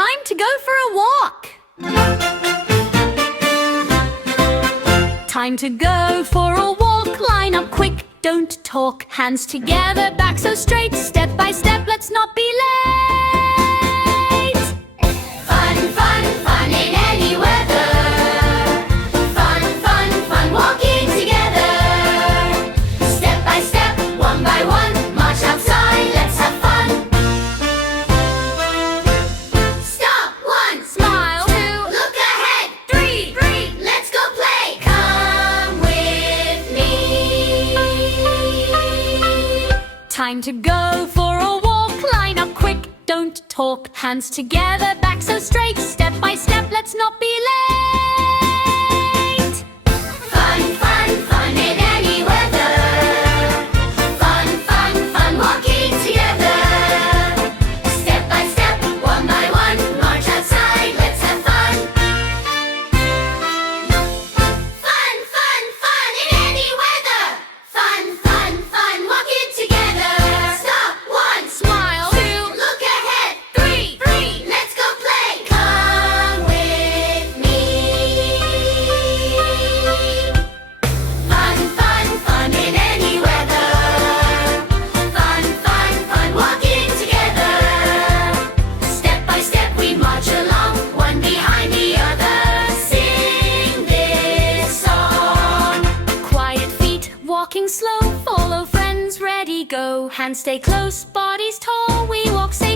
Time to go for a walk. Time to go for a walk. Line up quick, don't talk. Hands together, back so straight. Step by step, let's not be late. Fun, fun, fun in any weather. Fun, fun, fun walking together. Step by step, one by one. March outside, let's have fun. Stop, one. Smile, two. Look ahead, three. Let's go play. Come with me. Time to go for a walk. Line up quick, don't talk. Hands together, back so straight. Step by step, let's not be late. Fun, fun, fun in any weather. Fun, fun, fun walking together. Step by step, one by one. March outside, let's have fun. Fun, fun, fun in any weather. Fun, fun, fun walking together. Stop, one. Smile, two. Look ahead, three. Let's go play. Come with me. Fun, fun, fun in any weather. Fun, fun, fun walking together. Step by step we march along, one behind the other. Sing this song. Quiet feet, walking slow. Follow friends, ready, go. Hands stay close, bodies tall. We walk safely.